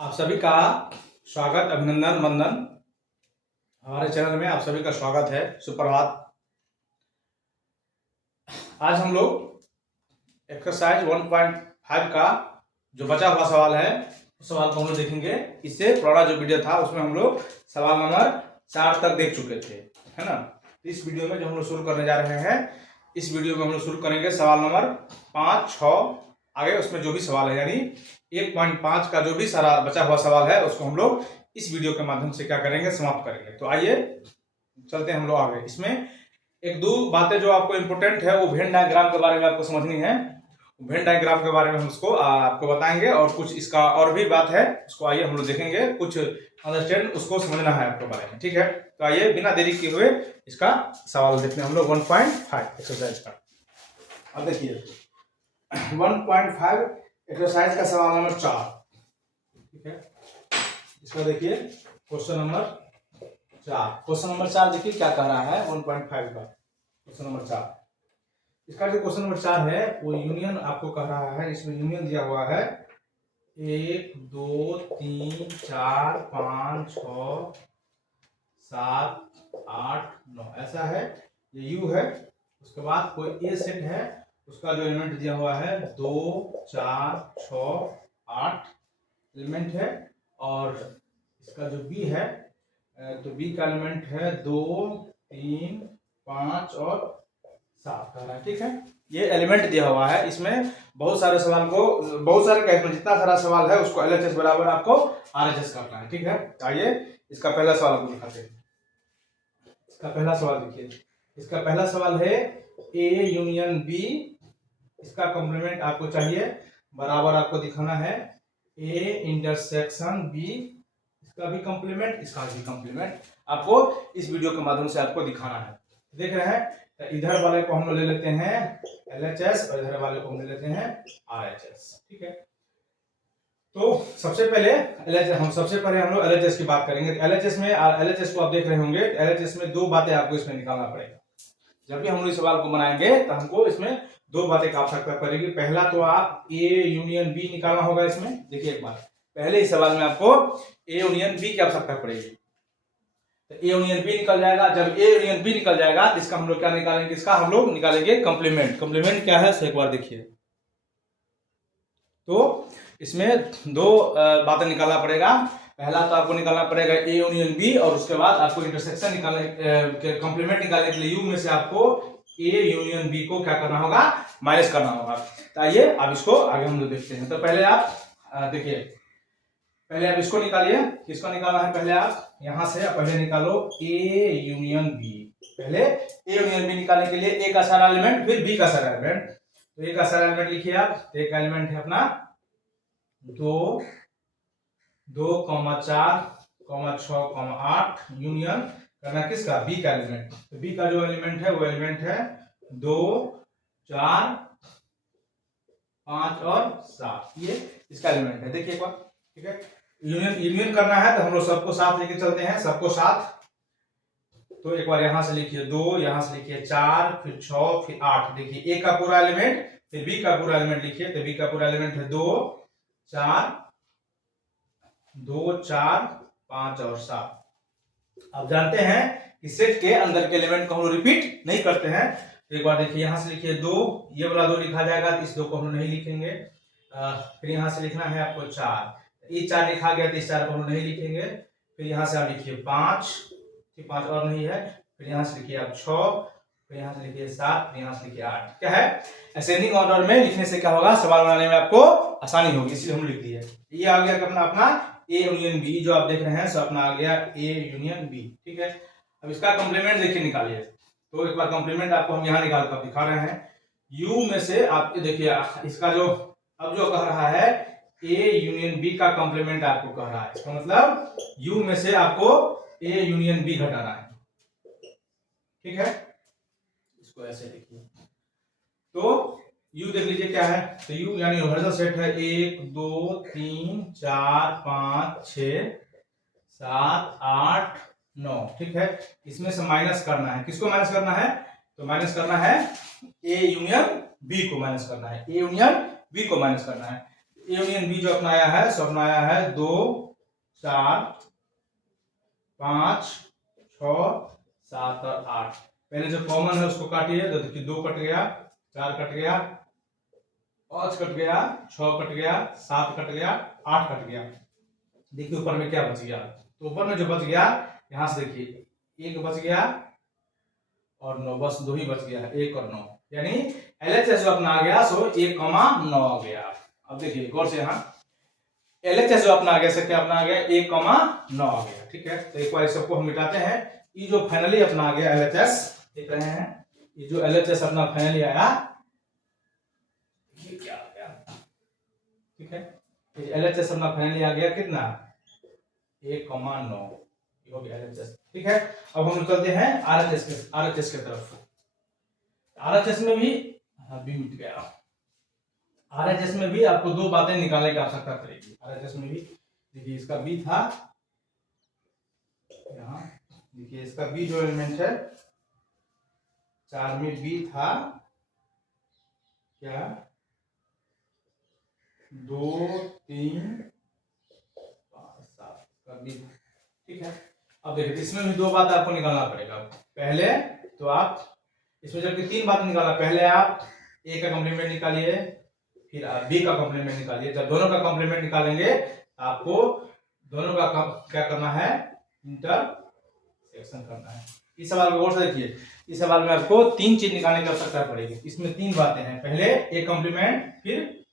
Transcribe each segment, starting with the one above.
आप सभी का स्वागत, अभिनंदन, वंदन। हमारे चैनल में आप सभी का स्वागत है। सुप्रभात। आज हम लोग एक्सरसाइज 1.5 का जो बचा हुआ सवाल है उस सवाल को हम लोग देखेंगे। इससे पुराना जो वीडियो था उसमें हम लोग सवाल नंबर 4 तक देख चुके थे, है ना। इस वीडियो में जो हम लोग शुरू करने जा रहे हैं, इस वीडियो में हम लोग शुरू करेंगे सवाल नंबर 5, 6 आगे उसमें जो भी सवाल है, यानी 1.5 का जो भी सारा बचा हुआ सवाल है उसको हम लोग इस वीडियो के माध्यम से क्या करेंगे, समाप्त करेंगे। तो आइए चलते हैं हम लोग आगे। इसमें एक दो बातें जो आपको इम्पोर्टेंट है वो वेन डायग्राम के बारे में आपको समझनी है। वेन डायग्राम के बारे में हम उसको आपको बताएंगे और कुछ इसका और भी बात है उसको आइए हम लोग देखेंगे। कुछ अंडरस्टैंड उसको समझना है आपके बारे में, ठीक है। तो आइए बिना देरी किए हुए इसका सवाल देखते हैं हम लोग 1.5 एक्सरसाइज का। अब देखिए 1.5 एक्सरसाइज का सवाल नंबर 4, ठीक है। इसका देखिए क्वेश्चन नंबर 4। क्वेश्चन नंबर 4 देखिए क्या कह रहा है 1.5 का क्वेश्चन नंबर 4। इसका जो क्वेश्चन नंबर 4 है वो यूनियन आपको कह रहा है। इसमें यूनियन दिया हुआ है 1 2 3 4 5 6 7 8 9 ऐसा है। ये यू है। उसके बाद कोई ए सेट है, उसका जो एलिमेंट दिया हुआ है 2 4 6 8 एलिमेंट है। और इसका जो बी है तो बी का एलिमेंट है 2 3 5 और 7 का है, ठीक है। ये एलिमेंट दिया हुआ है। इसमें बहुत सारे सवाल को, बहुत सारे कहते जितना सारा सवाल है उसको एलएचएस बराबर आपको आरएचएस करना है, ठीक है। आइए इसका पहला सवाल आपको दिखाते हैं। इसका पहला सवाल देखिए। इसका पहला सवाल है ए यूनियन बी, इसका कॉम्प्लीमेंट आपको चाहिए, बराबर आपको दिखाना है ए इंटरसेक्शन बी, इसका भी कॉम्प्लीमेंट, इसका भी कॉम्प्लीमेंट आपको इस वीडियो के माध्यम से आपको दिखाना है। देख रहे हैं, तो इधर वाले को हम लोग ले लेते हैं एलएचएस और इधर वाले को हम ले लेते हैं आरएचएस, ठीक है। तो सबसे पहले हम लोग एलएचएस की बात करेंगे। एलएचएस में, एलएचएस को आप देख रहे होंगे, एलएचएस में दो बातें आपको इसमें निकालना पड़ेगा। जब भी हम लोग इस सवाल को बनाएंगे तो हमको इसमें दो बातें का आवश्यकता पड़ेगी। पहला तो आप ए यूनियन बी निकालना होगा। इसमें देखिए एक बार, पहले इस सवाल में आपको ए यूनियन बी की आवश्यकता पड़ेगी। तो ए यूनियन बी निकल जाएगा। जब ए यूनियन बी निकल जाएगा तो इसका हम लोग क्या निकालेंगे, इसका हम लोग निकालेंगे कॉम्प्लीमेंट। कॉम्प्लीमेंट क्या है एक बार देखिए। तो इसमें दो बातें निकालना पड़ेगा। पहला तो आपको निकालना पड़ेगा ए यूनियन बी, और उसके बाद आपको इंटरसेक्शन निकालने, कॉम्प्लीमेंट निकालने के लिए यू में से आपको ए यूनियन बी को क्या करना होगा, माइनस करना होगा। तो आइए अब इसको आगे हम लोग देखते हैं। तो पहले आप देखिए, पहले आप इसको निकालिए। किसको निकालना है, पहले आप यहां से पहले निकालो ए यूनियन बी। पहले ए यूनियन बी निकालने के लिए ए का सारा एलिमेंट फिर बी का सारा एलिमेंट। तो ए का सारा एलिमेंट लिखिए आप। ए का एलिमेंट है अपना 2 2 4 6 8 यूनियन करना किसका, बी का एलिमेंट। तो बी का जो एलिमेंट है वो एलिमेंट है 2 4 5 और 7, ये इसका एलिमेंट है। देखिए एक बार, ठीक है। यूनियन करना है तो हम लोग सबको साथ लेके चलते हैं, सबको साथ। तो एक बार यहां से लिखिए 2, यहां से लिखिए 4, फिर 6, फिर 8। देखिए ए का पूरा एलिमेंट फिर बी का पूरा एलिमेंट लिखिए। तो बी का पूरा एलिमेंट है 2 4 5 और 7। आप जानते हैं कि सेट के अंदर के एलिमेंट को हम रिपीट नहीं करते हैं। तो एक बार देखिए, यहां से लिखिए 2, ये वाला 2 लिखा जाएगा तो इस 2 को हम नहीं लिखेंगे। फिर यहां से लिखना है आपको 4, ये 4 लिखा गया तो इस 4 को हम नहीं लिखेंगे। फिर यहां से आप लिखिए 5, 5 और नहीं है। फिर यहां से लिखिए आप 6, फिर यहां से लिखिए 7, फिर यहां से लिखिए 8। क्या है, असेंडिंग ऑर्डर में लिखने से क्या होगा, सवाल बनाने में आपको आसानी होगी, इसलिए हम लिख दिए। ये आ गया अपना ए यूनियन बी, जो आप देख रहे हैं सो अपना आ गया ए यूनियन बी, ठीक है। अब इसका कॉम्प्लीमेंट देखिए निकालिए। तो एक बार कॉम्प्लीमेंट आपको हम यहाँ निकाल कर दिखा रहे हैं। यू में से आप देखिए, इसका जो अब जो कह रहा है ए यूनियन बी का कॉम्प्लीमेंट आपको कह रहा है। इसका मतलब यू में से आपको ए यूनियन बी घटाना है, ठीक है। इसको ऐसे लिखिए। तो यू देख लीजिए क्या है। तो यू यानी यूनिवर्सल सेट है 1 2 3 4 5 6 7 8 9, ठीक है। इसमें से माइनस करना है, किसको माइनस करना है, तो माइनस करना है ए यूनियन बी को माइनस करना है, ए यूनियन बी को माइनस करना है। यूनियन बी जो अपना आया है सो अपना आया है 2 4 5 6 7 और 8। पहले जो कॉमन है उसको काटिए तो देखिए 2 कट गया, 4 कट गया, 5 कट गया, 6 कट गया, 7 कट गया, 8 कट गया। देखिए ऊपर में क्या बच गया, तो ऊपर में जो बच गया यहां से देखिए 1 बच गया और 9, बस 2 ही बच गया है, 1 और 9, यानी LHS जो अपना आ गया सो 1,9 आ गया। अब देखिए गौर से यहाँ LHS जो अपना आ गया, क्या अपना आ गया 1,9 आ गया। ठीक है, तो एक बार सबको हम मिटाते हैं। ये जो फाइनली अपना आ गया LHS, देख रहे हैं ये जो LHS अपना फाइनली आया, ये क्या आ गया, ठीक है, LHS अपना फाइनली आ गया कितना 1,9 हो गया LHS। ठीक है, अब हम चलते हैं RHS की तरफ। RHS में भी बी मिट गया। RHS में भी आपको 2 बातें निकालने की आवश्यकता पड़ेगी। RHS में भी देखिए इसका बी था, यहाँ देखिए इसका बी जो एलिमेंट है 4 में बी था क्या 2 3 5 7 का बी। ठीक है, अब देखिए इसमें भी 2 बात आपको निकालना पड़ेगा। पहले तो आप इसमें जबकि 3 बात निकाला, पहले आप ए का कॉम्प्लीमेंट निकालिए, फिर आप बी का कॉम्प्लीमेंट निकालिए। जब दोनों का कॉम्प्लीमेंट निकालेंगे आपको दोनों का क्या करना है, इंटरसेक्शन करना है। इस सवाल को गौर से देखिए, इस सवाल में आपको 3 चीज निकालने की आवश्यकता पड़ेगी। इसमें 3 बातें हैं, पहले ए कॉम्प्लीमेंट, फिर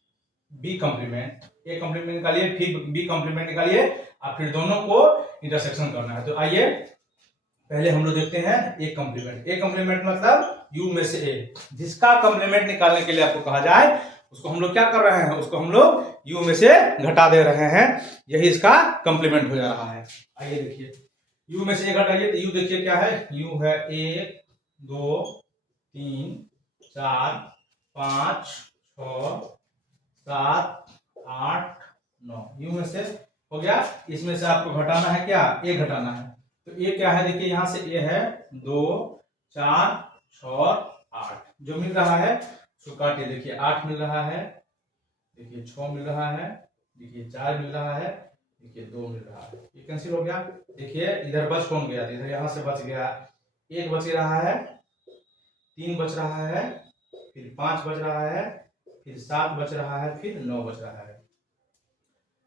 बी कॉम्प्लीमेंट, ए कॉम्प्लीमेंट निकालिए, फिर बी कॉम्प्लीमेंट निकालिए, और फिर दोनों को इंटरसेक्शन करना है। तो आइए पहले हम लोग देखते हैं ए कॉम्प्लीमेंट। ए कॉम्प्लीमेंट मतलब यू में से ए, जिसका कॉम्प्लीमेंट निकालने के लिए आपको कहा जाए उसको हम लोग क्या कर रहे हैं, उसको हम लोग यू में से घटा दे रहे हैं, यही इसका कॉम्प्लीमेंट हो जा रहा है। आइए देखिए यू में से घटाइए तो यू देखिए क्या है, यू है 1 2 3 4 5 6 7 8 9, यू में से हो गया। इसमें से आपको घटाना है क्या, ए घटाना है। तो ए क्या है, देखिए यहां से ए है 2 4 6 8, जो मिल रहा है उसको काटिए। देखिए 8 मिल रहा है, देखिए 6 मिल रहा है, देखिए 4 मिल रहा है, देखिए 2 मिल रहा है, ये कैंसिल हो गया। देखिए इधर बच कौन गया, इधर यहां से बच गया 1 बच रहा है, 3 बच रहा है, फिर 5 बच रहा है, फिर 7 बच रहा है, फिर 9 बच रहा है।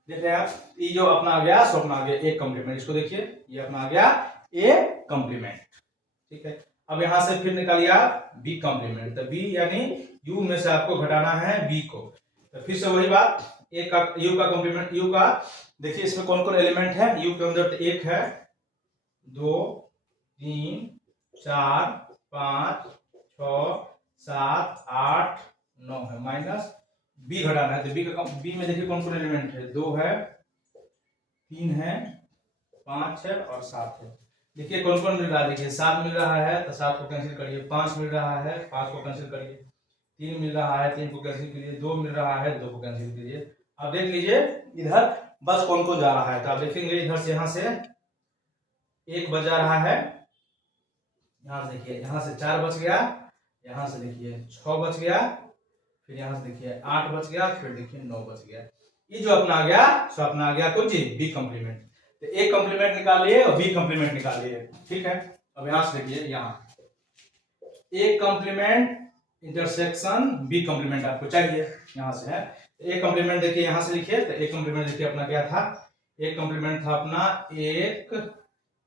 देख रहे हैं आप, ये जो अपना आ गया सो अपना आ गया ए कॉम्प्लीमेंट। इसको देखिए ये अपना आ गया ए कॉम्प्लीमेंट। ठीक है, अब यहां से फिर निकालिए आप बी कॉम्प्लीमेंट। तो बी यानी यू में से आपको घटाना है बी को। तो फिर से वही बात, ए का यू का कॉम्प्लीमेंट, यू का देखिए इसमें कौन कौन एलिमेंट है, यू के अंदर 1 है 2 3 4 5 6 7 8 9 है, माइनस बी घटाना है। तो बी में देखिए कौन कौन एलिमेंट है, 2 है 3 है 5 है और 7 है। देखिए कौन कौन मिल रहा है, देखिए 7 मिल रहा है तो 7 को कैंसिल करिए, 5 मिल रहा है 5 को कैंसिल करिए, 3 मिल रहा है 3 को कैंसिल करिए, 2 मिल रहा है 2 को कैंसिल करिए। अब देख लीजिए इधर बस कौन कौन जा रहा है, तो आप देखेंगे इधर से यहां से 1 बच जा रहा है, यहां से देखिए यहां से 4 बच गया, यहां से देखिए 6 बच गया, फिर यहां से देखिए 8 बच गया, फिर देखिए 9 बच गया। ये जो अपना आ गया सो अपना आ गया कौन चीज, बी कॉम्प्लीमेंट। तो ए कॉम्प्लीमेंट निकालिए और बी कॉम्प्लीमेंट निकालिए। ठीक है, अब यहां से देखिए यहाँ A complement intersection B complement आपको चाहिए, यहां से है। ए कॉम्प्लीमेंट देखिए यहां से लिखिए, तो ए कॉम्प्लीमेंट देखिए अपना क्या था, ए कॉम्प्लीमेंट था अपना 1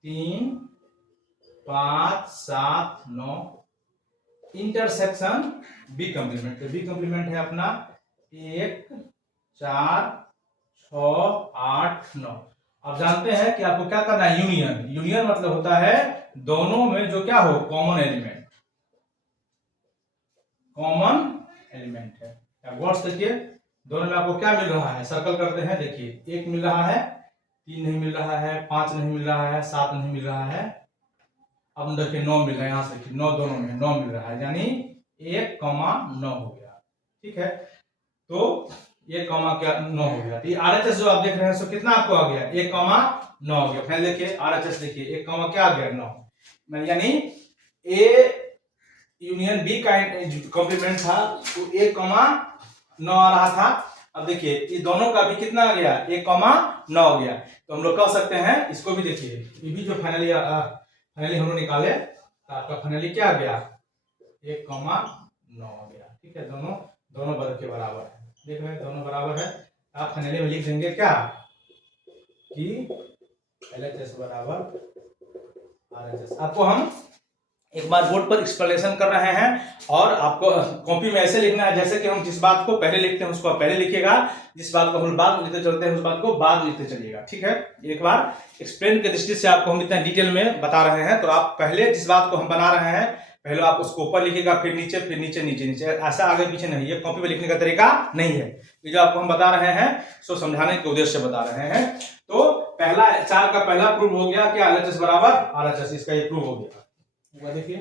3 5 7 9, इंटरसेक्शन बी कॉम्प्लीमेंट। तो बी कॉम्प्लीमेंट है अपना 1 4 6 8 9। आप जानते हैं कि आपको क्या करना है, यूनियन। यूनियन मतलब होता है दोनों में जो क्या हो, कॉमन एलिमेंट, कॉमन एलिमेंट है। वर्ड्स देखिए दोनों में आपको क्या मिल रहा है, सर्कल करते हैं। देखिए 1 मिल रहा है, 3 नहीं मिल रहा है, 5 नहीं मिल रहा है, 7 नहीं मिल रहा है, अब देखिए 9 मिल रहा है, यहां से देखिए 9 दोनों में 9 मिल रहा है, यानी 1,9 हो गया। ठीक है, तो 1,9 हो गया। तो RHS जो आप देख रहे हैं सो कितना आपको आ गया, 1,9 हो गया। फिर देखिए RHS देखिए 1, क्या आ गया 9, यानी ए यूनियन बी का कॉम्प्लीमेंट था तो 1,9 आ रहा था। अब देखिए इस दोनों का भी कितना आ गया 1,9 आ गया। तो हम लोग कह सकते हैं इसको भी देखिए, ये भी जो फाइनली हम लोग निकाले तो आपका फाइनली क्या आ गया 1,9 आ गया। ठीक है, दोनों वर्ग के बराबर है। देख रहे हैं दोनों बराबर है। आप फाइनली में लिख देंगे क्या कि LHS बराबर RHS। आपको हम एक बार बोर्ड पर एक्सप्लेनेशन कर रहे हैं और आपको कॉपी में ऐसे लिखना है जैसे कि हम जिस बात को पहले लिखते हैं उसको आप पहले लिखिएगा, जिस बात को हम बाद में लिखते चलते हैं उस बात को बाद लिखते चलिएगा। ठीक है, एक बार एक्सप्लेन के दृष्टि से आपको हम इतना डिटेल में बता रहे हैं, तो आप पहले जिस बात को हम बना रहे हैं पहले आप उसको ऊपर लिखिएगा, फिर नीचे नीचे नीचे, ऐसा आगे पीछे नहीं, ये कॉपी में लिखने का तरीका नहीं है। ये जो आपको हम बता रहे हैं सो समझाने के उद्देश्य से बता रहे हैं। तो पहला 4 का पहला प्रूव हो गया कि LHS बराबर RHS, इसका ये प्रूव हो गया। देखिए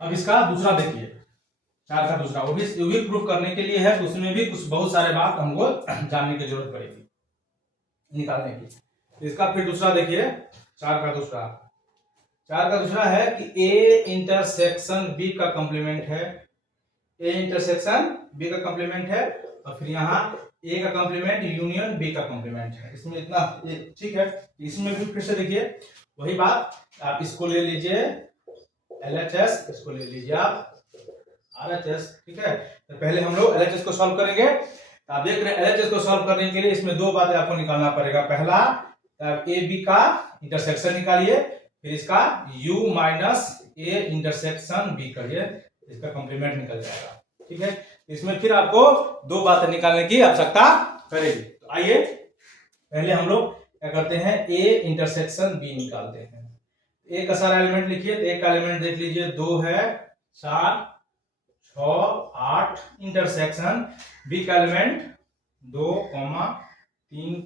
अब इसका दूसरा देखिए, 4 का दूसरा, वो भी प्रूफ करने के लिए है, तो उसमें भी कुछ बहुत सारे बात हमको जानने की जरूरत पड़ेगी निकालने की। इसका फिर दूसरा देखिए, 4 का दूसरा है कि A इंटरसेक्शन B का कॉम्प्लीमेंट है, A इंटरसेक्शन B का कॉम्प्लीमेंट है, और फिर यहाँ A का कॉम्प्लीमेंट यूनियन B का कॉम्प्लीमेंट है। इसमें इतना ठीक है। इसमें भी फिर से देखिए वही बात, आप इसको ले लीजिए LHS, इसको ले लीजिए आप RHS। ठीक है, तो पहले हम लोग LHS को सॉल्व करेंगे। तो आप देख रहे हैं LHS को सॉल्व करने के लिए इसमें दो बातें आपको निकालना पड़ेगा। पहला AB का इंटरसेक्शन निकालिए, फिर इसका U minus A intersection B करिए, इसका कॉम्प्लीमेंट निकल जाएगा। ठीक है, इसमें फिर आपको दो बातें निकालने की आवश्यकता पड़ेगी। तो आइए पहले हम लोग क्या करते हैं, A इंटरसेक्शन B निकालते हैं। A का सारा एलिमेंट लिखिए, तो एक का एलिमेंट देख लीजिए 2 है, 4, 6, 8 इंटरसेक्शन B का एलिमेंट 2, 3,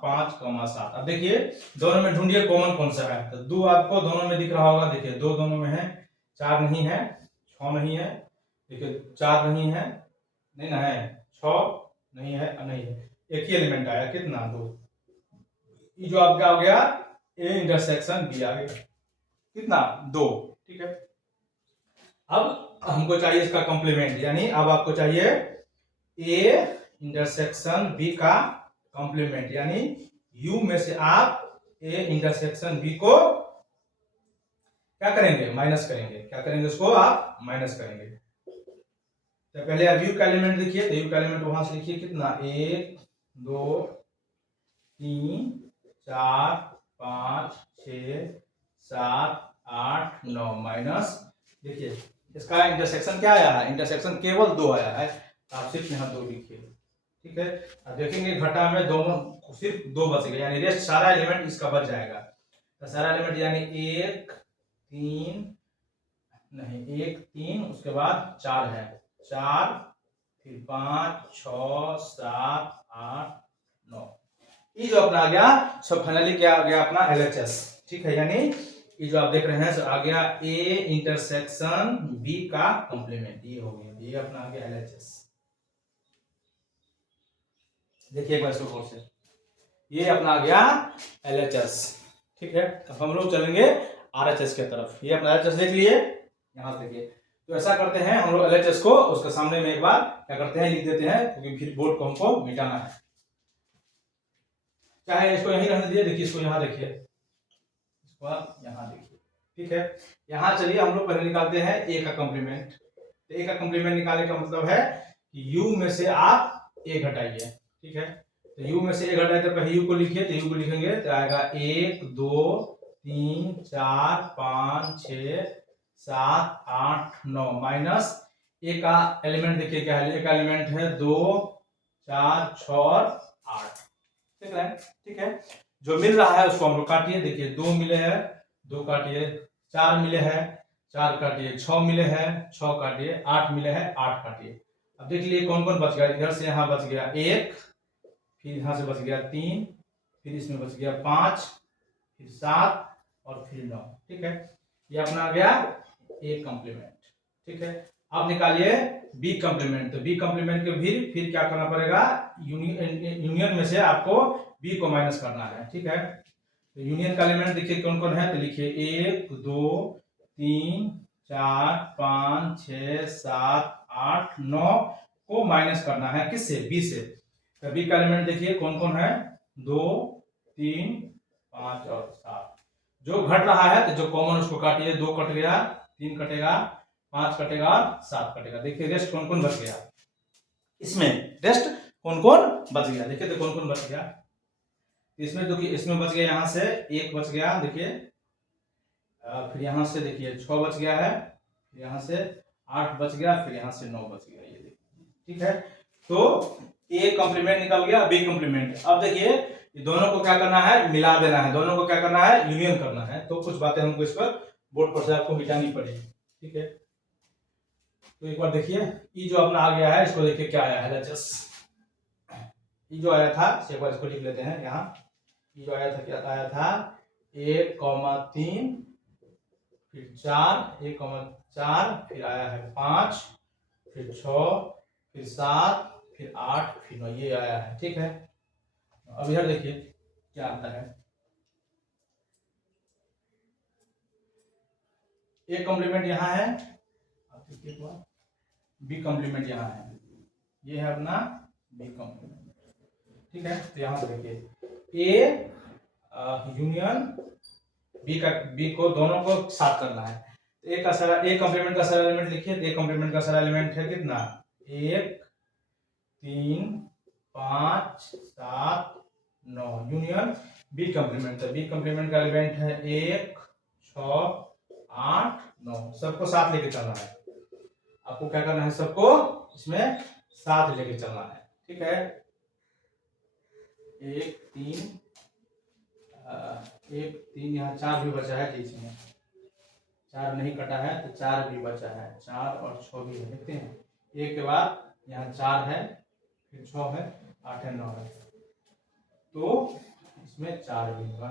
5, 7। अब देखिए दोनों में ढूंढिए कॉमन कौन सा है। तो 2 आपको दोनों में दिख रहा होगा, देखिए 2 दोनों में है, 4 नहीं है, 6 नहीं है, देखिए 4 नहीं है, नहीं ना है, 6 नहीं है, नहीं है, एक ही एलिमेंट आया, कितना 2। ये जो आपका हो गया A इंटरसेक्शन B आ गया, कितना 2। ठीक है, अब हमको चाहिए इसका कॉम्प्लीमेंट, यानी अब आपको चाहिए A इंटरसेक्शन B का कॉम्प्लीमेंट, यानी U में से आप A इंटरसेक्शन B को क्या करेंगे, माइनस करेंगे। क्या करेंगे, उसको आप माइनस करेंगे। तो पहले आप U का एलिमेंट लिखिए, तो U का एलिमेंट वहां से लिखिए, कितना 1, 2, 3, 4, 5, 6, 7, 8, 9 माइनस, देखिए इसका इंटरसेक्शन क्या आया है, इंटरसेक्शन केवल 2 आया है, आप सिर्फ यहाँ 2 लिखिए। ठीक है, अब देखेंगे घटा में दोनों सिर्फ 2 बच गए, यानी रेस्ट सारा एलिमेंट इसका बच जाएगा। तो सारा एलिमेंट यानी 1, 3 नहीं, 1, 3 उसके बाद 4 है, 4 फिर 5, 6, 7, 8, 9, ये जो अपना आ गया सब फाइनली क्या आ गया अपना LHS। ठीक है, यानी ये जो आप देख रहे हैं आ गया A इंटरसेक्शन B का कॉम्प्लीमेंट, ये हो गया, ये अपना आ गया LHS। देखिए एक बार इसको गौर से, ये अपना आ गया LHS। ठीक है, अब हम लोग चलेंगे RHS की तरफ। ये अपना LHS देख लिए, यहां से देखिए। तो ऐसा करते हैं हम लोग LHS को उसके सामने में एक बार क्या करते हैं, लिख देते हैं, क्योंकि फिर बोर्ड को हमको मिटाना है। चाहे इसको यहीं रहने दीजिए, देखिए इसको यहाँ देखिए, इसको आप यहाँ देखिए। ठीक है, यहाँ चलिए हम लोग पहले निकालते हैं A का कॉम्प्लीमेंट। तो A का कॉम्प्लीमेंट निकालने का मतलब है कि U में से आप A घटाइए। ठीक है, तो U में से A घटाए तो पहले U को लिखिए, तो U को लिखेंगे तो आएगा 1, 2, 3, 4, 5, 6, 7, 8, 9 माइनस A का एलिमेंट देखिए क्या है, A का एलिमेंट है 2, 4, 6 और 8। ठीक है, ठीक है, जो मिल रहा है उसको हम लोग काटिए। देखिए 2 मिले हैं, 2 काटिए, 4 मिले हैं, 4 काटिए, 6 मिले हैं, 6 काटिए, 8 मिले हैं, 8 काटिए। अब देख लिए कौन कौन बच गया, इधर से यहाँ बच गया 1, फिर यहाँ से बच गया 3, फिर इसमें बच गया 5, फिर 7 और फिर 9। ठीक है, ये अपना आ गया A कॉम्प्लीमेंट। ठीक है, अब निकालिए B कॉम्प्लीमेंट। तो B कॉम्प्लीमेंट के फिर क्या करना पड़ेगा, यूनियन में से आपको B को माइनस करना है। ठीक है, तो यूनियन का एलिमेंट देखिए कौन कौन है, तो लिखिए 1, 2, 3, 4, 5, 6, 7, 8, 9। को माइनस करना है किससे, बी से। तो बी का एलिमेंट देखिए कौन कौन है, 2, 3, 5 और 7। जो घट रहा है तो जो कॉमन उसको काटिए, 2 कट गया, 3 कटेगा, 5 कटेगा, 7 कटेगा। देखिए रेस्ट कौन कौन बच गया इसमें, रेस्ट कौन कौन बच गया, देखिए तो कौन कौन बच गया इसमें। देखिए इसमें बच गया, यहाँ से 1 बच गया, देखिए फिर यहाँ से देखिए 6 बच गया है, फिर यहाँ से 8 बच गया, फिर यहाँ से 9 बच गया, ये देखिए। ठीक है, तो ए कॉम्प्लीमेंट निकल गया, बी कॉम्प्लीमेंट। अब देखिए ये दोनों को क्या करना है, मिला देना है, दोनों को क्या करना है, यूनियन करना है। तो कुछ बातें हमको इस पर बोर्ड पर से आपको मिटानी पड़ेगी। ठीक है, तो एक बार देखिए ई जो अपना आ गया है, इसको देखिए क्या आया है, ई जो आया था एक बार इसको लिख लेते हैं यहाँ। ई जो आया था, क्या आया था, 1,3, फिर 4, 1,4, फिर आया है 5, फिर 6, फिर 7, फिर 8, फिर 9, ये आया है। ठीक है, अब इधर देखिए क्या आता है, ए कॉम्प्लीमेंट यहाँ है, बी कॉम्प्लीमेंट यहाँ है, ये है अपना बी कॉम्प्लीमेंट। ठीक है, तो यहाँ से देखिए ए यूनियन बी को दोनों को साथ करना है। तो ए का सारा, ए कॉम्प्लीमेंट का सारा एलिमेंट लिखिए। ए कॉम्प्लीमेंट का सारा एलिमेंट है कितना, 1, 3, 5, 7, 9 यूनियन बी कॉम्प्लीमेंट। तो बी कॉम्प्लीमेंट का एलिमेंट है 1, 6, 8, 9, सबको साथ लेके चलना है। आपको क्या करना है, सबको इसमें साथ लेके चलना है। ठीक है, 1, 3, 1, 3, यहाँ 4 भी बचा है, बीच में 4 नहीं कटा है तो 4 भी बचा है, 4 और 6 भी है, देखते हैं। 1 के बाद यहाँ 4 है, फिर 6 है, 8 है, 9 है, तो इसमें 4 भी होगा।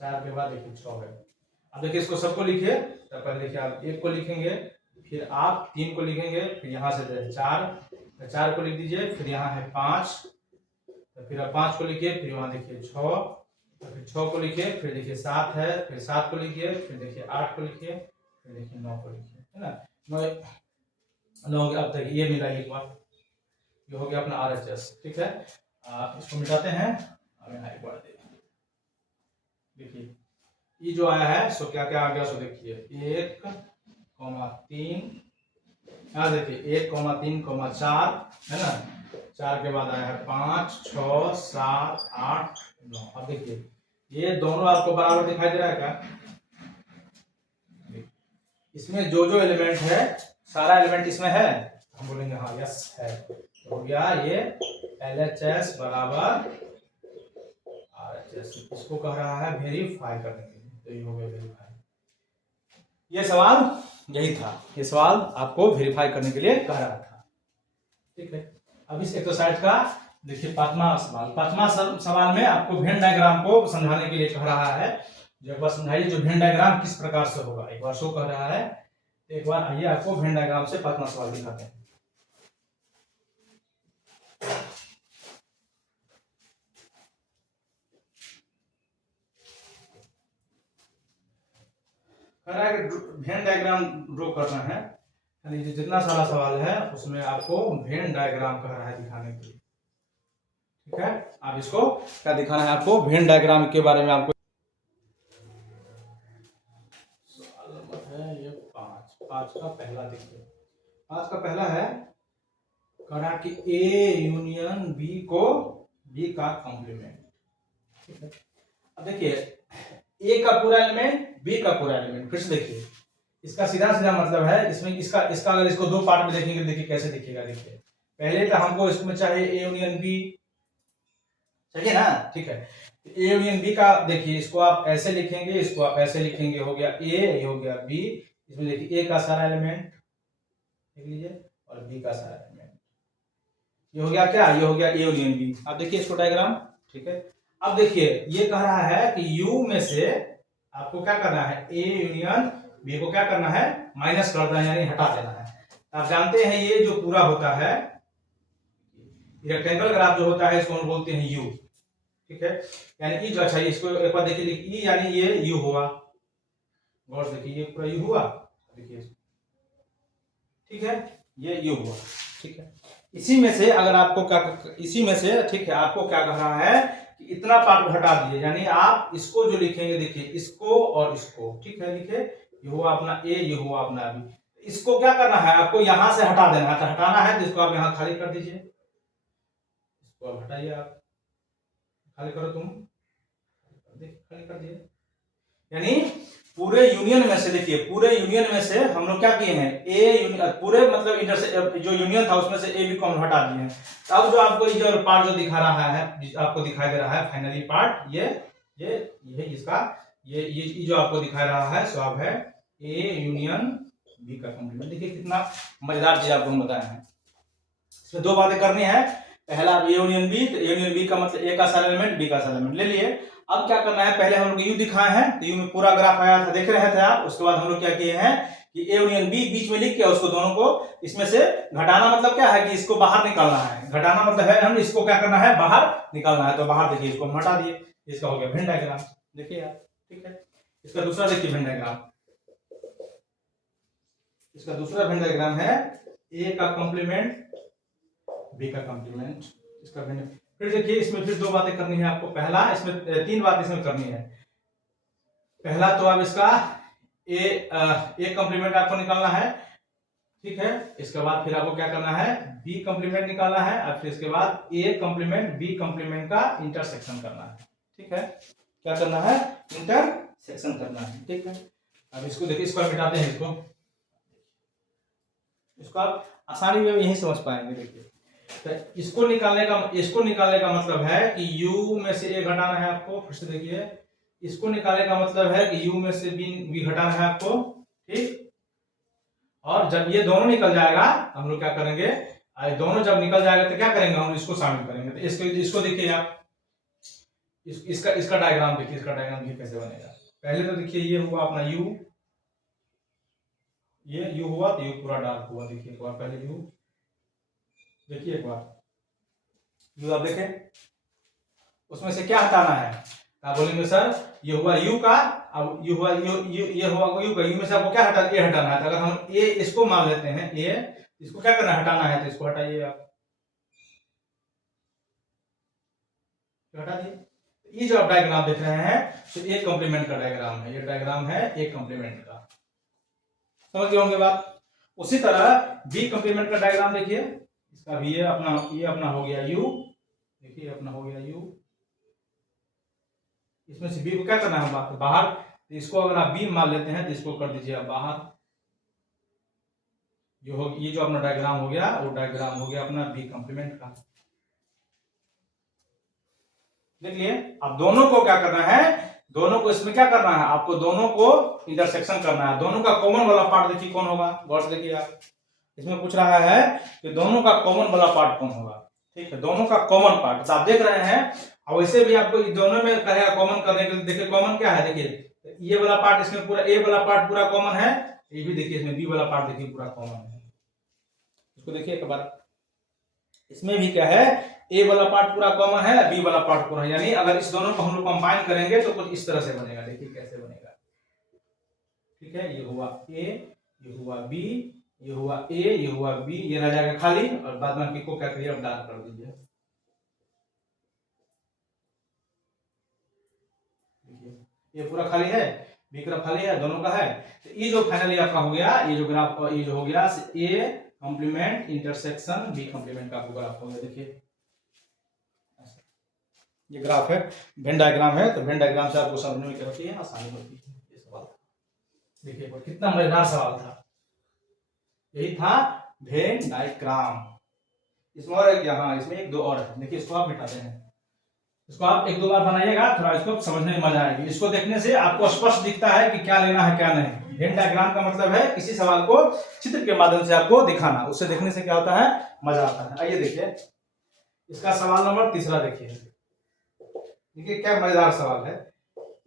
4 के बाद देखिए 6 है। अब देखिए इसको सबको लिखिए। तो पहले देखिए आप 1 को लिखेंगे, फिर आप 3 को लिखेंगे, फिर यहाँ से 4 को लिख दीजिए, फिर यहाँ है 5, तो फिर आप 5 को लिखिए, फिर वहाँ देखिए 6, फिर 6 को लिखिए, फिर देखिए 7 है, फिर 7 को लिखिए, फिर देखिए 8 को लिखिए, फिर देखिए 9 को लिखिए, है ना। 9 अब तक ये मिला एक बार, ये हो गया अपना RHS। ठीक है, इसको मिटाते हैं। अब यहाँ एक बार देखिए ये जो आया है सो क्या क्या आ गया, सो देखिए 1,3, यहाँ देखिए 1,3, 4 है ना। 4 के बाद आया है 5, 6, 7, 8, 9। अब देखिए ये दोनों आपको बराबर दिखाई दे रहा है क्या, इसमें जो जो एलिमेंट है सारा एलिमेंट इसमें है, हम बोलेंगे हाँ यस है, तो हो गया ये LHS बराबर RHS। इसको कह रहा है वेरीफाई करने के लिए, तो ये हो गया वेरीफाई। ये सवाल यही था, ये सवाल आपको वेरीफाई करने के लिए कह रहा था। ठीक है, अब इस एक्सरसाइज का देखिए 5वां सवाल। 5वां सवाल में आपको वेन डायग्राम को समझाने के लिए कह रहा है। जो एक बार समझाइए जो वेन डायग्राम किस प्रकार से होगा, एक बार शो कह रहा है। तो एक बार आइए आपको वेन डायग्राम से 5वां सवाल दिखाते हैं। कह रहा है कि वेन डायग्राम ड्रॉ करना है, यानी जितना सारा सवाल है उसमें आपको वेन डायग्राम कह रहा है दिखाने के लिए। ठीक है, आप इसको क्या दिखाना है, आपको वेन डायग्राम के बारे में आपको सवाल नंबर है ये 5 का पहला देखिए। 5 का पहला है, कह रहा कि ए यूनियन बी को बी का कॉम्प्लीमेंट। ठीक है, अब देखिए ए का पूरा एलिमेंट, बी का पूरा एलिमेंट। फिर से देखिए इसका सीधा सीधा मतलब है, इसमें इसका अगर इसको 2 पार्ट में देखेंगे, देखिए कैसे दिखेगा। देखिए पहले तो हमको इसमें चाहिए ए यूनियन बी, चाहिए ना। ठीक है, ए यूनियन बी का देखिए इसको आप ऐसे लिखेंगे, इसको आप ऐसे लिखेंगे, हो गया ए, ये हो गया बी। इसमें देखिए ए का सारा एलिमेंट लिख लीजिए और बी का सारा एलिमेंट, ये हो गया क्या, ये हो गया ए यूनियन बी। अब देखिए इसको डायग्राम। ठीक है, अब देखिए ये कह रहा है कि यू में से आपको क्या करना है, ए यूनियन बी को क्या करना है, माइनस कर देना है, यानी हटा देना है। आप जानते हैं ये जो पूरा होता है रेक्टेंगल ग्राफ जो होता है इसको हम बोलते हैं यू। ठीक है, यानी ई जो, अच्छा इसको एक बार देखिए, ई यानी ये यू हुआ, गौर से देखिए ये पूरा यू हुआ, देखिए। ठीक है, ये यू हुआ, ठीक है। इसी में से अगर आपको क्या, इसी में से ठीक है आपको क्या कह रहा है कि इतना पार्ट हटा दीजिए, यानी आप इसको जो लिखेंगे देखिए इसको और इसको, ठीक है, लिखे ये हुआ अपना ए, ये हुआ अपना बी। इसको क्या करना है आपको यहां से हटा देना है, तो हटाना है तो इसको आप यहां खाली कर दीजिए, इसको आप हटाइए, आप खाली करो, तुम खाली कर दिए। यानी पूरे यूनियन में से देखिए, पूरे यूनियन में से हम लोग क्या किए हैं, ए पूरे मतलब जो यूनियन था उसमें से ए बी को हम हटा दिए हैं। अब जो आपको ये जो पार्ट जो दिखा रहा है, आपको दिखाई दे रहा है फाइनली पार्ट, ये इसका ये जो आपको दिखा रहा है सो आप है ए यूनियन बी का कॉम्प्लीमेंट। देखिए कितना मजेदार चीज आपको हम बताए हैं। इसमें दो बातें करनी है, पहला ए यूनियन बी, तो यूनियन बी का मतलब ए का सारा एलिमेंट बी का सारा एलिमेंट ले लिए। अब क्या करना है, पहले हम लोग यू दिखाए हैं तो यू में पूरा ग्राफ आया था, देख रहे थे आप। उसके बाद हम लोग क्या किए हैं कि ए यूनियन बी बीच में लिख के उसको दोनों को इसमें से घटाना, मतलब क्या है कि इसको बाहर निकालना है। घटाना मतलब है हम इसको क्या करना है, बाहर निकालना है। तो बाहर देखिए इसको हम हटा दिए, इसका हो गया वेन डायग्राम, देखिए आप, ठीक है। इसका दूसरा देखिए वेन डायग्राम, इसका दूसरा वेन डायग्राम है ए का कॉम्प्लीमेंट बी का कॉम्प्लीमेंट, इसका वेन। फिर देखिए इसमें फिर दो बातें करनी है आपको, पहला इसमें तीन बातें इसमें करनी है। पहला तो आप इसका ए कॉम्प्लीमेंट आपको निकालना है, ठीक है। इसके बाद फिर आपको क्या करना है, बी कॉम्प्लीमेंट निकालना है, और फिर इसके बाद ए कॉम्प्लीमेंट बी कॉम्प्लीमेंट का इंटरसेक्शन करना है, ठीक है। क्या करना है, इंटरसेक्शन करना है, ठीक है। अब इसको देखिए, इसको मिटाते हैं, इसको आप आसानी में यही समझ पाएंगे। देखिए तो इसको निकालने का मतलब है कि u में से a घटाना है आपको। फिर से देखिए, इसको निकालने का मतलब है कि u में से b घटाना है आपको, ठीक। और जब ये दोनों निकल जाएगा तो हम लोग क्या करेंगे, दोनों जब निकल जाएगा तो क्या करेंगे, हम इसको शामिल करेंगे। तो इसको देखिए आप, इसका डायग्राम देखिए, इसका डायग्राम देखिए कैसे बनेगा। पहले तो देखिए ये हुआ अपना u, ये u हुआ तो u पूरा डार्क हुआ। देखिए एक बार पहले u देखिए, एक बार यू आप देखें, उसमें से क्या हटाना है, क्या बोलेंगे सर, ये हुआ यू का, अब यू हुआ ये हुआ यू का, यू में से आपको क्या ए हटाना है। तो अगर हम ए इसको मान लेते हैं ए, इसको क्या करना है, हटाना है, तो इसको हटाइए आप, हटा दिए। ये जो आप डायग्राम देख रहे हैं तो ए कॉम्प्लीमेंट का डायग्राम है, ये डायग्राम है ए कॉम्प्लीमेंट का, समझ गए होंगे बात। उसी तरह बी कॉम्प्लीमेंट का डायग्राम देखिए, इसका भी ये अपना हो गया यू, देखिए अपना हो गया यू। इसमें से बी को क्या करना है, बाहर। तो इसको अगर आप बी मान लेते हैं तो इसको कर दीजिए आप बाहर। ये जो अपना डायग्राम हो गया, वो डायग्राम हो गया अपना बी कॉम्प्लीमेंट का। देखिए अब दोनों को क्या करना है, दोनों को इसमें क्या करना है, आपको दोनों को इंटरसेक्शन करना है। दोनों का कॉमन वाला पार्ट देखिए कौन होगा, गौर से देखिए आप। इसमें पूछ रहा है कि दोनों का कॉमन वाला पार्ट कौन होगा, ठीक है। दोनों का कॉमन पार्ट तो आप देख रहे हैं। और वैसे भी आपको दोनों में कहेगा कॉमन करने के लिए, देखिए कॉमन क्या है, देखिए ये वाला पार्ट इसमें पूरा, ए वाला पार्ट पूरा कॉमन है। ये भी देखिए इसमें बी वाला पार्ट देखिए पूरा कॉमन है। इसको देखिए एक बार, इसमें भी क्या है, ए वाला पार्ट पूरा कॉमन है, बी वाला पार्ट पूरा, यानी अगर इस दोनों को हम लोग कंबाइन करेंगे तो कुछ इस तरह से बनेगा। देखिए कैसे बनेगा, ठीक है। ये हुआ ए, ये हुआ बी, ये हुआ ए, ये हुआ बी, ये रह जाएगा खाली, और बाद में को क्या करिए, अब डार्क कर दीजिए। देखिए ये पूरा खाली है, बी का खाली है, दोनों का है। तो ये जो फाइनली आपका हो गया, ये जो ग्राफ, ये जो हो गया A complement intersection B complement का आपको ग्राफ हो गया। देखिए ये ग्राफ है, वेन डायग्राम है। तो वेन डायग्राम से आपको समझने में क्या होती है, आसानी होती है। ये सवाल देखिए कितना मजेदार सवाल था, यही था वेन डायग्राम। इसमें और एक, हाँ इसमें एक दो और है, देखिए इसको आप मिटाते हैं, इसको आप एक दो बार बनाइएगा, थोड़ा इसको समझने में मजा आएगी। इसको देखने से आपको स्पष्ट दिखता है कि क्या लेना है क्या नहीं। वेन डायग्राम का मतलब है किसी सवाल को चित्र के माध्यम से आपको दिखाना, उससे देखने से क्या होता है, मजा आता है। आइए देखिए इसका सवाल नंबर तीसरा देखिए, देखिए क्या मजेदार सवाल है।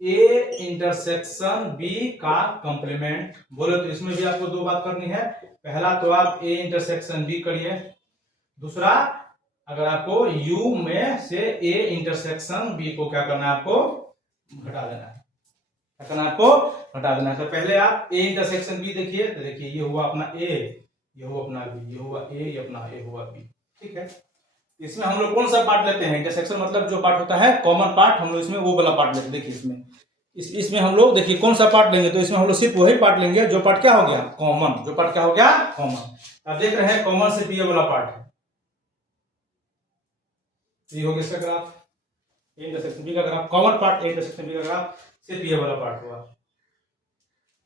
ए इंटरसेक्शन बी का कॉम्प्लीमेंट बोले तो इसमें भी आपको दो बात करनी है। पहला तो आप ए इंटरसेक्शन बी करिए, दूसरा अगर आपको u में से a इंटरसेक्शन b को क्या करना है, आपको घटा देना है। क्या करना है, आपको घटा देना है। तो पहले आप a इंटरसेक्शन b देखिए, तो देखिए ये हुआ अपना a, ये हुआ अपना बी, ये हुआ ए, ये अपना ए हुआ बी। ठीक है, इसमें हम लोग कौन सा पार्ट लेते हैं? इंटरसेक्शन मतलब जो पार्ट होता है कॉमन पार्ट, हम लोग इसमें वो वाला पार्ट लेते हैं। देखिए इसमें इसमें हम लोग देखिए कौन सा पार्ट लेंगे, तो इसमें हम लोग सिर्फ वही पार्ट लेंगे जो पार्ट क्या हो गया कॉमन, जो पार्ट क्या हो गया कॉमन। आप देख रहे हैं कॉमन से बी वाला पार्ट है, ये हो गया इसका ग्राफ, इंटरसेक्शन बी का graph, common part intersection B का ग्राफ, सिर्फ ये वाला पार्ट हुआ।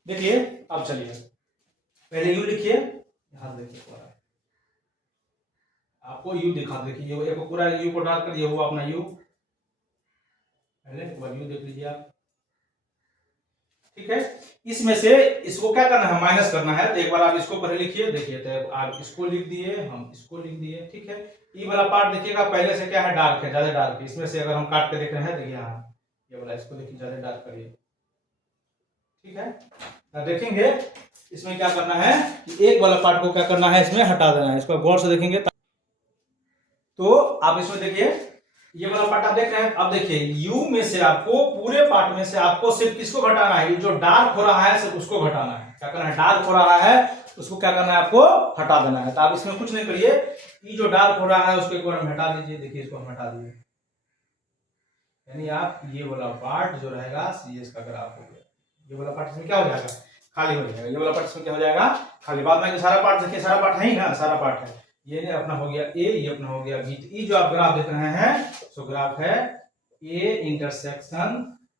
देखिए अब चलिए पहले यू लिखिए, यहां देखिए आपको यू दिखा, देखिए ये पूरा यू को डालकर ये हुआ अपना यू, पहले यू देख लीजिए आप। ठीक है, इसमें से इसको क्या करना है माइनस करना है, तो एक बार आप इसको पहले लिखिए। देखिए तो आप इसको लिख दिए, हम इसको लिख दिए। ठीक है, ये वाला पार्ट देखिएगा पहले से क्या है डार्क है, ज्यादा डार्क है। इसमें से अगर हम काट के देख रहे हैं देखिए यहाँ ये वाला, इसको देखिए ज्यादा डार्क करिए। ठीक है, तो देखेंगे इसमें क्या करना है कि एक वाला पार्ट को क्या करना है इसमें हटा देना है। इसको गौर से देखेंगे तो आप इसमें देखिए ये वाला पार्ट आप देख रहे हैं। अब देखिए यू में से आपको पूरे पार्ट में से आपको सिर्फ किसको घटाना है, जो डार्क हो रहा है सिर्फ उसको घटाना है। क्या करना है, डार्क हो रहा है उसको क्या करना है आपको हटा देना है। तो आप इसमें कुछ नहीं करिए, ये जो डार्क हो रहा है उसको एक बार हम हटा दीजिए। देखिए इसको हम हटा दिए, यानी आप ये वाला पार्ट जो रहेगा ये इसका ग्राफ हो गया। ये वाला पार्ट इसमें क्या हो जाएगा खाली हो जाएगा, ये वाला पार्ट इसमें क्या हो जाएगा खाली। बाद में सारा पार्ट देखिए, सारा पार्ट है ही ना, सारा पार्ट है। ये अपना हो गया ए, ये अपना हो गया बी। ये जो आप ग्राफ देख रहे हैं सो ग्राफ है ए इंटरसेक्शन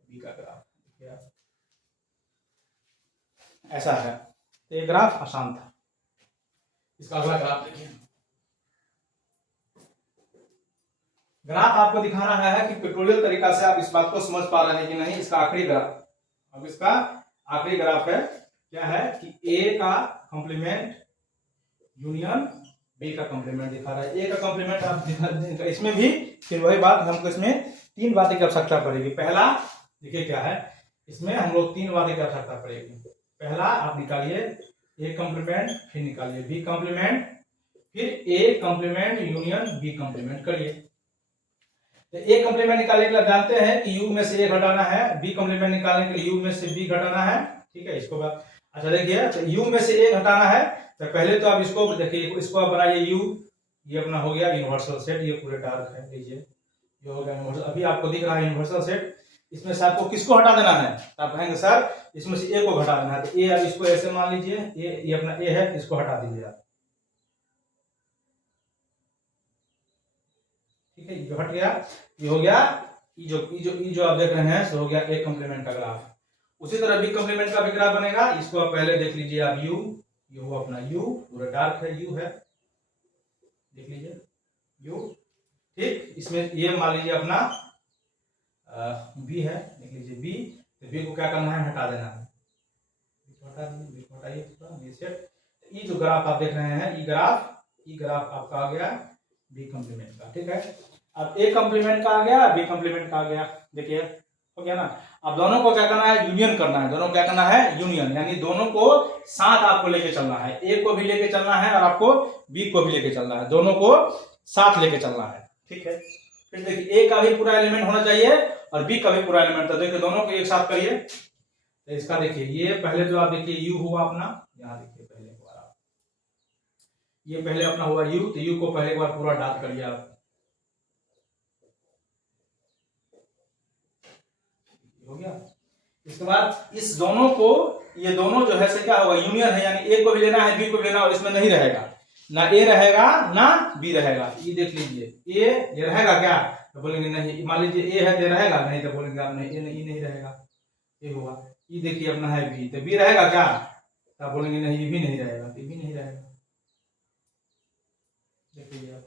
बी का ग्राफ, ऐसा है। तो ये ग्राफ आसान था। इसका अगला ग्राफ देखिए। ग्राफ आपको दिखा रहा है कि पिक्टोरियल तरीका से आप इस बात को समझ पा रहे हैं कि नहीं। इसका आखिरी ग्राफ, अब इसका आखिरी ग्राफ है क्या है कि ए का कॉम्प्लीमेंट यूनियन बी का कॉम्प्लीमेंट दिखा रहा है। ए का कॉम्प्लीमेंट आप दिखा, इसमें भी फिर वही बात, हमको इसमें तीन बातें की आवश्यकता पड़ेगी। पहला देखिए क्या है, इसमें हम लोग तीन बातें की आवश्यकता पड़ेगी। पहला आप निकालिए ए कॉम्प्लीमेंट, फिर निकालिए बी कॉम्प्लीमेंट, फिर A complement union B complement करिए। तो ए कॉम्प्लीमेंट निकालने के लिए जानते हैं कि यू में से ए घटाना है, बी कॉम्प्लीमेंट निकालने के लिए यू में से बी घटाना है। ठीक है, इसको बात अच्छा देखिए, तो यू में से ए घटाना है तो पहले तो आप इसको देखिए, इसको आप बनाइए यू, ये अपना हो गया यूनिवर्सल सेट। ये पूरे डार्क है, लीजिए ये हो गया यूनिवर्सल। अभी आपको दिख रहा है यूनिवर्सल सेट। इसमें से आपको किसको हटा देना है, आप कहेंगे सर इसमें से ए को घटा देना है। तो ए, अब इसको ऐसे मान लीजिए, ये अपना ए है, इसको हटा दीजिए आप। ठीक है, ये हट गया, ये हो गया ये जो आप देख रहे हैं सो हो गया ए कॉम्प्लीमेंट का ग्राफ। उसी तरह बी कॉम्प्लीमेंट का भी ग्राफ बनेगा। इसको आप पहले देख लीजिए आप यू, ये हुआ अपना यू, पूरा डार्क है, यू है, देख लीजिए यू। ठीक, इसमें ये मान लीजिए अपना बी है, देख लीजिए बी। तो बी को क्या करना है हटा देना है, हटा दीजिए, बी को हटाइए पूरा बी सेट। ये जो ग्राफ आप देख रहे हैं ये ग्राफ आपका आ गया बी कॉम्प्लीमेंट का। ठीक है, अब ए कॉम्प्लीमेंट का आ गया, बी कॉम्प्लीमेंट का आ गया, देखिए हो गया ना। अब दोनों को क्या करना है यूनियन करना है, दोनों को क्या करना है यूनियन, यानी दोनों को साथ आपको लेके चलना है। ए को भी लेके चलना है और आपको बी को भी लेके चलना है, दोनों को साथ लेके चलना है। ठीक है, फिर देखिए ए का भी पूरा एलिमेंट होना चाहिए और बी का भी पूरा एलिमेंट, तो देखिए दोनों को एक साथ करिए। तो इसका देखिए ये पहले तो आप देखिए यू हुआ अपना, यहाँ देखिए पहले बार ये पहले अपना हुआ यू, तो यू को पहले एक बार पूरा डार्क करिए आप, हो गया। इसके बाद इस दोनों को, ये दोनों जो है से क्या होगा यूनियन है, यानी ए को भी लेना है बी को भी लेना, और इसमें नहीं रहेगा ना ए रहेगा ना बी रहेगा। ये देख लीजिए ए ये रहेगा क्या, तो बोलेंगे नहीं। मान लीजिए ए है तो रहेगा नहीं, तो बोलेंगे आप नहीं, ए नहीं रहेगा, ये हुआ। ये देखिए अपना है बी, तो बी रहेगा क्या, तो आप बोलेंगे नहीं ये भी नहीं रहेगा, तो भी नहीं रहेगा। देखिए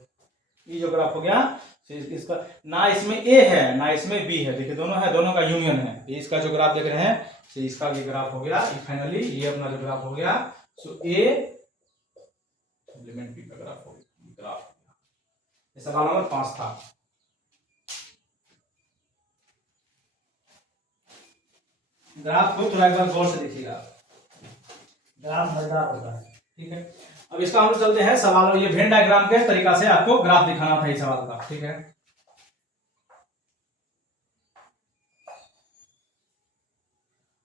ये जो ग्राफ हो गया, इसका ना इसमें ए है ना इसमें बी है, देखिए दोनों है, दोनों का यूनियन है। इसका जो ग्राफ देख रहे हैं इसका भी ग्राफ हो गया फाइनली, ये अपना जो ग्राफ हो गया सो ए कॉम्प्लीमेंट बी का ग्राफ हो गया, ग्राफ। ये सवाल नंबर 5 था। ग्राफ को थोड़ा एक बार गौर से देखिएगा, ग्राफ मजेदार होता है। ठीक है, अब इसका हम लोग चलते हैं सवाल, ये वेन डायग्राम के तरीका से आपको ग्राफ दिखाना था इस सवाल का। ठीक है,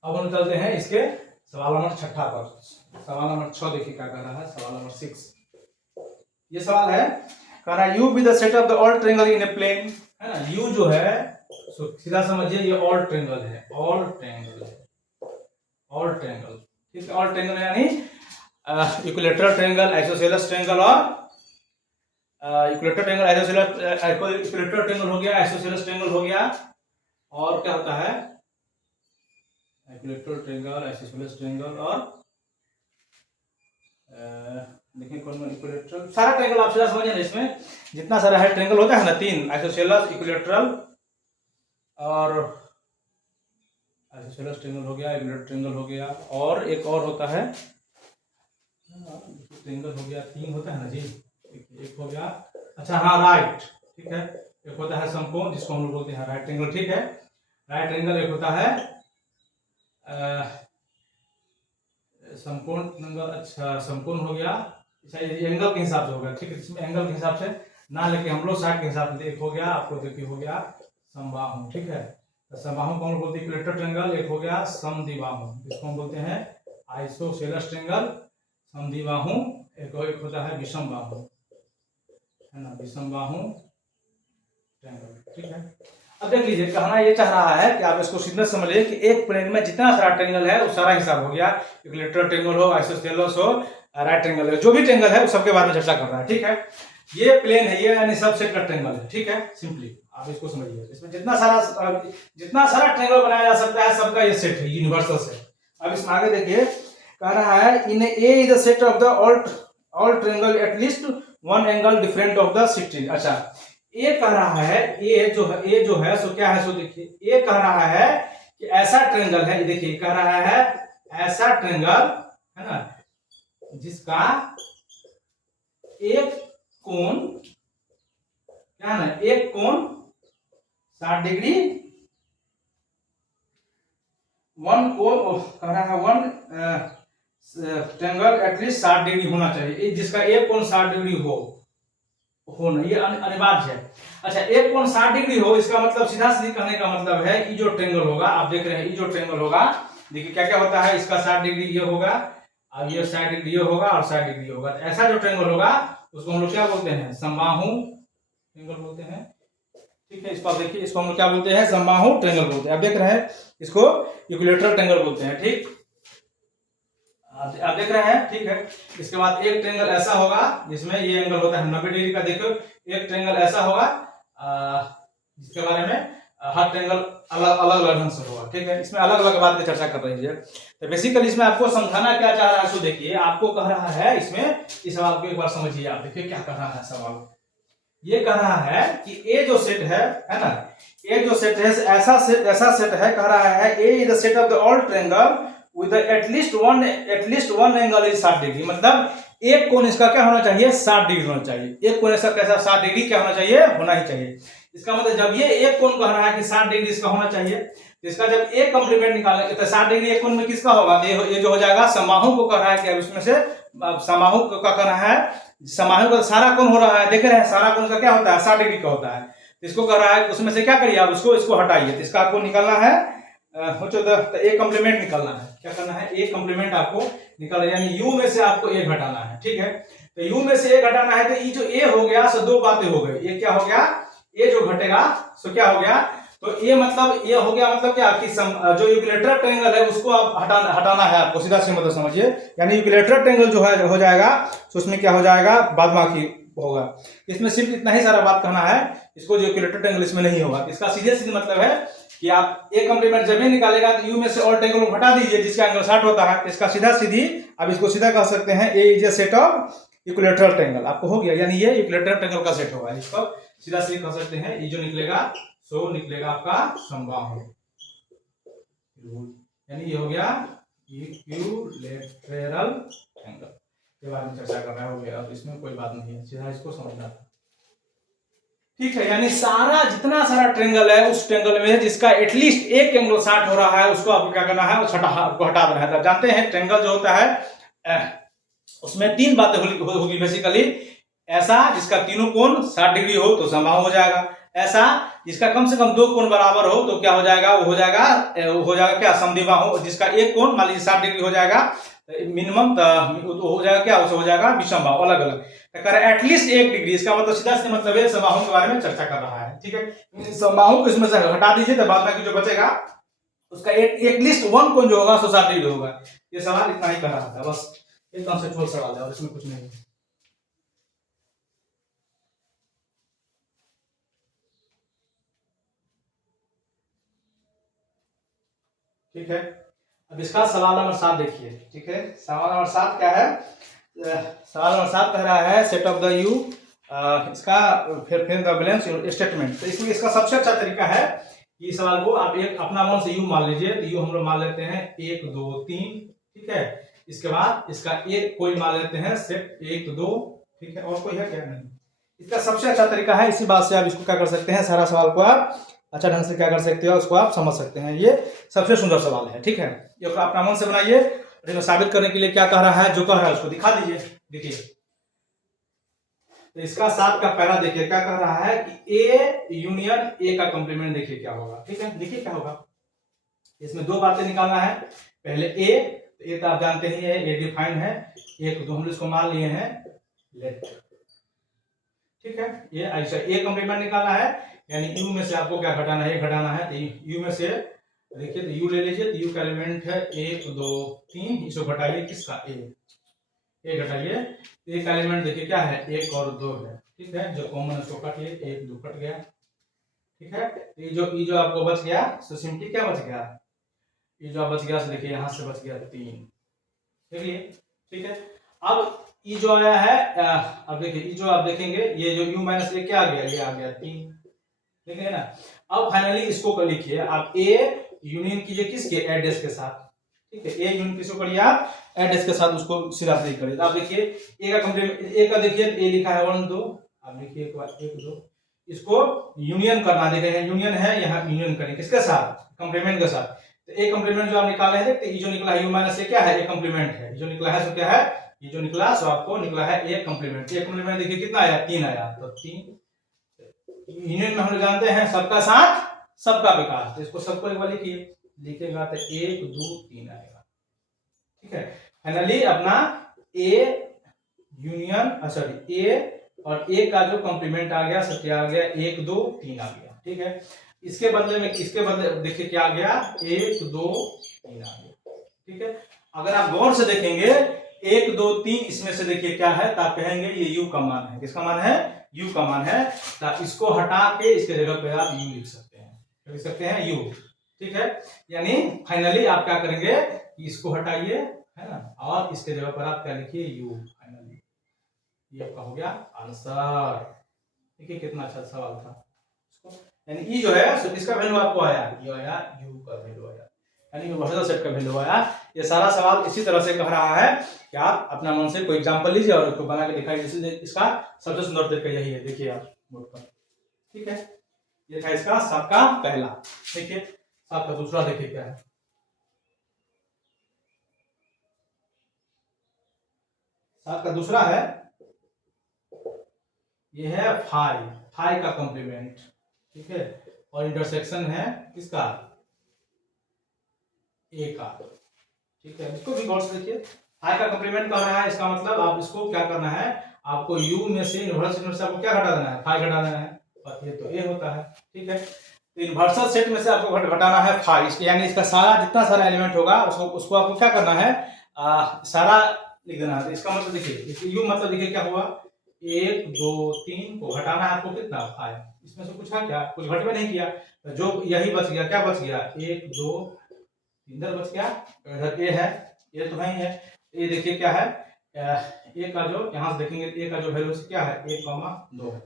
अब हम चलते हैं इसके सवाल नंबर 6 पर, सवाल नंबर 6 देखिए क्या कह रहा है, सवाल नंबर 6। ये सवाल है, कह रहा है U be the set of the all triangle in a plane, है ना। यू जो है सीधा समझिए ये ऑल ट्रायंगल है, ऑल ट्रायंगल है, ऑल ट्रायंगल, ठीक है। ऑल ट्रायंगल यानी इक्विलैटरल ट्रायंगल, आइसोसेलेस ट्रायंगल और equilateral triangle, isosceles, equilateral triangle हो गया, आइसोसेलेस ट्रायंगल हो गया, और क्या होता है इक्विलैटरल ट्रायंगल, आइसोसेलेस ट्रायंगल और देखिए कौन इक्विलैटरल, सारा ट्रायंगल आप सीधा समझिए ना, इसमें जितना सारा है ट्रायंगल होता है ना, 3 आइसोसेलेस, इक्विलैटरल और आइसोसेलेस ट्रायंगल हो गया, इक्विलैटरल ट्रायंगल हो गया, और एक और होता है ट्रायंगल हो गया, 3 होता है ना जी, एक हो गया, अच्छा हाँ राइट, ठीक है। एक होता है समकोण जिसको हम लोग बोलते हैं राइट ट्रायंगल, ठीक है, राइट ट्रायंगल। एक होता है समकोण ट्रायंगल, अच्छा समकोण हो गया, अच्छा ये एंगल के हिसाब से होगा, ठीक है, इसमें एंगल के हिसाब से ना लेके हम लोग साइड के हिसाब से, एक हो गया आपको देखिए हो गया समबाहु, ठीक है। तो समबाहु को हम बोलते हैं इक्विलैटरल ट्रायंगल, एक हो गया समद्विबाहु जिसको हम बोलते हैं आइसोसेलेस ट्रायंगल, समद्विबाहु, एक होता है विषम बाहु, है ना, विषम बाहु ट्रायंगल, ठीक है। अब देख लीजिए, कहना ये चाह रहा है कि आप इसको सीधा समझ लीजिए कि एक प्लेन में जितना सारा ट्रायंगल है वो सारा हिसाब हो गया, इक्विलैटरल ट्रायंगल हो, आइसोसेलेस हो, राइट ट्रायंगल है, जो भी ट्रायंगल है वो सबके बारे में चर्चा कर रहा है, ठीक है। ये प्लेन है, ये यानी सब सेट का ट्रायंगल है, ठीक है, सिंपली आप इसको समझिए। इसमें जितना सारा ट्रायंगल बनाया जा सकता है सबका ये सेट है, यूनिवर्सल सेट। अब इसमें आगे देखिए, कह रहा है in A is the set of the all triangle at least one angle different of the 16। अच्छा, ये कह रहा है ए जो है सो क्या है, सो देखिए ये कह रहा है कि ऐसा ट्रायंगल है, देखिए कह रहा है ऐसा ट्रायंगल है ना जिसका एक कोण क्या ना, एक कोण 60 डिग्री, वन कोण कह रहा है वन ट्रायंगल एटलीस्ट 60 डिग्री होना चाहिए, जिसका एक कोण 60 डिग्री होना ये अनिवार्य है। अच्छा, एक कोण 60 डिग्री हो, इसका मतलब सीधा सीधी कहने का मतलब है ये जो ट्रायंगल होगा, आप देख रहे हैं ये जो ट्रायंगल होगा, देखिए क्या क्या होता है, इसका 60 डिग्री ये होगा, अब ये 60 डिग्री ये होगा और 60 डिग्री होगा, तो ऐसा जो ट्रायंगल होगा उसको हम लोग क्या बोलते हैं, समबाहु ट्रायंगल बोलते हैं, ठीक है। इस पर देखिए, इसको हम लोग क्या बोलते हैं, समबाहु ट्रायंगल बोलते हैं। आप देख रहे हैं इसको इक्विलैटरल ट्रायंगल बोलते हैं, ठीक, आप देख रहे हैं, ठीक है। इसके बाद एक ट्रायंगल ऐसा होगा जिसमें ये एंगल होता है 90 डिग्री का, देखो एक ट्रायंगल ऐसा होगा जिसके बारे में हर ट्रायंगल अलग अलग ढंग से होगा, ठीक है। इसमें अलग अलग बात की चर्चा कर रही है, तो बेसिकली इसमें आपको समझाना क्या चाह रहा है, सो देखिए आपको कह रहा है इसमें, इस सवाल को एक बार समझिए, आप देखिए क्या कह रहा है सवाल, ये कह रहा है कि ए जो सेट है ना, ए जो सेट है ऐसा सेट है, कह रहा है A is the set of the all triangle with at least one angle is 60 degree, मतलब एक कोण इसका क्या होना चाहिए, 60 डिग्री होना चाहिए, एक कोण इसका कैसा 60 डिग्री क्या होना चाहिए, होना ही चाहिए। इसका मतलब जब ये एक कोण कह रहा है कि 60 डिग्री इसका होना चाहिए, तो इसका जब एक कॉम्प्लीमेंट निकालेंगे तो 60 डिग्री एक कोण में किसका होगा, ये जो हो जाएगा समबाहु को कह रहा है कि अब इसमें से समबाहु का कहना है, समबाहु का सारा कोण हो रहा है, देख रहे हैं सारा कोण का क्या होता है 60 डिग्री का होता है, तो इसको कह रहा है उसमें से क्या करिए आप इसको हटाइए, तो इसका आपको निकालना है तो ए कॉम्प्लीमेंट निकालना है, क्या करना है, ए कॉम्प्लीमेंट आपको निकालना, यानी यू में से आपको ए घटाना है, ठीक है। तो यू में से ए घटाना है, तो ये जो ए हो गया सो दो बातें हो गई, ये क्या हो गया, ए जो घटेगा सो क्या हो गया, तो ये मतलब ये हो गया, मतलब क्या कि जो इक्विलैटरल ट्रायंगल है उसको आप हटाना है आपको, सीधा से मतलब समझिए, यानी इक्विलैटरल ट्रायंगल जो है हो जाएगा, तो उसमें क्या हो जाएगा, बादबाकी होगा। इसमें सिर्फ इतना ही सारा बात कहना है, इसको जो इक्विलैटरल ट्रायंगल इसमें नहीं होगा। इसका सीधे सीधे मतलब है कि आप एक कॉम्प्लीमेंट जब भी निकालेगा तो यू में से ऑल ट्रायंगल को हटा दीजिए जिसका एंगल 60 होता है, इसका सीधा सीधी आप इसको सीधा कह सकते हैं A is a set of equilateral triangle, आपको हो गया, यानी ये इक्विलैटरल ट्रायंगल का सेट होगा, इसको सीधा सीधा कह सकते हैं, ये जो निकलेगा सो निकलेगा आपका समबाहु, यानी ये हो गया इक्विलैटरल ट्रायंगल के बारे में चर्चा कर रहा है, हो गया। अब इसमें कोई बात नहीं है, सीधा इसको समझना था, ठीक है। यानी सारा जितना सारा ट्रायंगल है उस ट्रायंगल में जिसका एटलीस्ट एक एंगल 60 हो रहा है उसको आपको क्या करना है, आपको हटा देना है। जानते हैं ट्रायंगल जो होता है उसमें 3 बातें होगी बेसिकली, ऐसा जिसका तीनों कोण 60 डिग्री हो तो समबाहु हो जाएगा, ऐसा जिसका कम से कम 2 कोण बराबर हो तो क्या हो जाएगा, वो हो जाएगा क्या, समद्विबाहु, जिसका एक कोण मान लीजिए 60 डिग्री हो जाएगा मिनिमम, तो हो जाएगा क्या, उसे हो जाएगा विषमबाहु, अलग अलग। एटलीस्ट 1 डिग्री, इसका मतलब सीधा से मतलब है समबाहु के बारे में चर्चा कर रहा है, ठीक है। समबाहु को इसमें से हटा दीजिए तो बाद में जो बचेगा उसका एटलीस्ट 1 कोण जो होगा 160 डिग्री होगा। ये सवाल इतना ही कर रहा था, बस एक कॉन्सेप्चुअल सवाल है और इसमें कुछ नहीं है। ठीक है, अब इसका सवाल नंबर 7 देखिए, ठीक है। सवाल नंबर 7 क्या है, सवाल नंबर 7 कह रहा है सेट ऑफ द यू, इसका फिर द बैलेंस स्टेटमेंट। तो इसमें इसका सबसे अच्छा तरीका है कि सवाल को आप एक अपना मन से यू मान लीजिए, तो यू हम लोग मान लेते हैं 1 2 3, ठीक है। इसके बाद इसका एक कोई मान लेते हैं सेट 1 2, ठीक है, और कोई है क्या, नहीं। इसका सबसे अच्छा तरीका है, इसी बात से आप इसको क्या कर सकते हैं, सारा सवाल को आप अच्छा ढंग से क्या कर सकते हो, उसको आप समझ सकते हैं। ये सबसे सुंदर सवाल है, ठीक है। ये अपना मन से बनाइए, इसमें साबित करने के लिए क्या कह रहा है, जो कह रहा है उसको दिखा दीजिए। देखिए तो इसका 7 का पहला देखिए क्या कह रहा है कि ए यूनियन ए का कॉम्प्लीमेंट, देखिए क्या होगा, ठीक है। देखिए क्या होगा, इसमें 2 बातें निकालना है। पहले ए, तो ए तो आप जानते ही है, ए डिफाइंड है, 1 2 हम इसको मान लिए हैं लेट, ठीक है। ये ऐसा ए कॉम्प्लीमेंट निकालना है, यानी यू में से आपको क्या घटाना है, घटाना है, तो यू में से देखिए, तो यू ले लीजिए, तो यू का एलिमेंट है 1 2 3, इसको घटाइए किसका, ए घटाइए, ए का एलिमेंट देखिए क्या है, 1 और 2 है, ठीक है। जो कॉमन उसको काटिए, 1 2 कट गया, ठीक है। ये जो आपको बच गया, सो सिंपली क्या बच गया, ये जो बच गया, देखिए यहाँ से बच गया 3, देखिए, ठीक है। अब ये जो आया है, अब देखिए ये जो आप देखेंगे, ये जो u माइनस ए क्या आ गया, ये आ गया 3, देखेंगे ना। अब फाइनली इसको कर लिखिए आप, ए यूनियन कीजिए किसके, एडेस के साथ, ठीक है। ए यूनियन किसको करिए आप, एडेस के साथ, उसको सीधा सीधी करिए। आप देखिए ए का कंप्लीमेंट, ए का देखिए ए लिखा है 1 2, आप देखिए एक बार 1 2, इसको यूनियन करना, देखेंगे यूनियन है, यहाँ यूनियन करें किसके साथ, कंप्लीमेंट के साथ। तो ए कंप्लीमेंट जो आप निकाले हैं, देखते ये जो निकला है u माइनस ए क्या है, ए कंप्लीमेंट है, जो निकला है सो क्या है, ये जो निकला सो आपको निकला है ए कंप्लीमेंट। ए कंप्लीमेंट देखिए कितना आया, 3 आया, तो 3 यूनियन में हम जानते हैं सबका साथ सबका विकास, तो इसको सबको एक बार लिखिए, लिखेगा तो 1 2 3 आएगा, ठीक है। फाइनली अपना ए यूनियन सॉरी ए और ए का जो कंप्लीमेंट आ गया, सब क्या आ गया, 1 2 3 आ गया, ठीक है। इसके बदले देखिए क्या आ गया, 1 2 3 आ गया, ठीक है। अगर आप गौर से देखेंगे 1 2 3 इसमें से देखिए क्या है, तो आप कहेंगे ये u का मान है, किसका मान है, u का मान है, तो इसको हटा के इसके जगह पे आप u लिख सकते हैं, लिख सकते हैं u, ठीक है। यानी फाइनली आप क्या करेंगे, इसको हटाइए, है ना, और इसके जगह पर आप क्या लिखिए, u, फाइनली ये आपका हो गया आंसर। देखिए कितना अच्छा सवाल था, यानी ई जो है इसका वैल्यू आपको आया, ये आया u का वैल्यू आया, यानी यूनिवर्सल सेट का वैल्यू आया। ये सारा सवाल इसी तरह से कह रहा है कि आप अपना मन से कोई एग्जांपल लीजिए और उसको बना के दिखाइए। जैसे इसका सबसे सुंदर तरीका यही है, देखिए आप बोर्ड पर, ठीक है। ये था इसका सबका पहला, देखिए सबका दूसरा देखिए क्या है, सबका दूसरा है, ये है फाई का कॉम्प्लीमेंट, ठीक है, और इंटरसेक्शन है किसका, ए का, ठीक है। इसको भी गौर से देखिए, फाई का कॉम्प्लीमेंट कह रहा है, इसका मतलब आप इसको क्या करना है, आपको u में से यूनिवर्सल सेट में से आपको क्या घटा देना है, फाई घटा देना है, और ये तो ए होता है, ठीक है। तो यूनिवर्सल सेट में से आपको घटाना है फाई, यानी इसका सारा जितना सारा एलिमेंट होगा उसको आपको क्या करना है, सारा लिख देना है। तो इसका मतलब देखिए u मतलब देखिए क्या हुआ, 1 2 3 को घटाना है आपको कितना, फाई, इसमें से कुछ है क्या, कुछ घट में नहीं किया, तो जो यही बच गया, क्या बच गया, 1 2 इधर बच गया, इधर ए है, ये तो नहीं है, ये देखिए क्या है, ए का जो यहाँ से देखेंगे ए का जो वैल्यू क्या है, 1 2 है,